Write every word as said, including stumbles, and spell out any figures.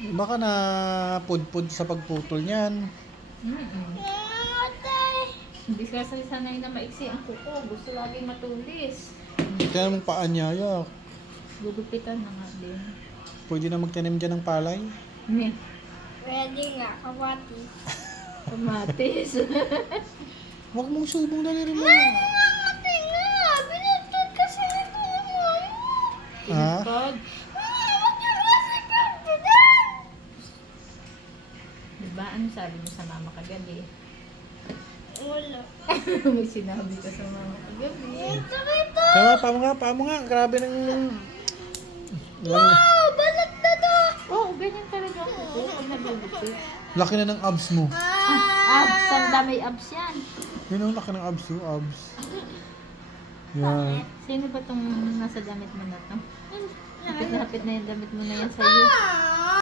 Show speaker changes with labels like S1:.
S1: Baka na pudpud sa pagputol niyan.
S2: Mm-mm. Hindi kasi sanay na maiksi ang kuko. Gusto laging matulis.
S1: Kaya mong paa niya, yak.
S2: Gugupitan na nga din.
S1: Pwede na magtanim dyan ng palay.
S2: Ne,
S3: Pwede nga, kawati.
S2: kamatis.
S1: Huwag mong subong daliri mo.
S3: Kawati nga! Binuntot kasi ito ang mama.
S1: Ha?
S2: Pag,
S3: Huwag niyo kasi kampinan!
S2: diba, ano sabi mo sa mama kagabi?
S3: Wala.
S2: May sinabi ka sa mama kagabi.
S3: Ito ito!
S1: Tama, paa mo nga, paa mo nga. Grabe ng... Lang,
S3: Oh, balat na to!
S2: Oo, oh, ganyan talaga ang kuko pag nagugupit.
S1: laki na ng abs mo.
S2: Ah, abs, sanda may abs yan.
S1: Yun ang laki ng abs mo, abs. Yan.
S2: Sino ba tong nasa damit mo na to? Lapit-lapit na yung damit mo na yan sa'yo.
S3: Ah!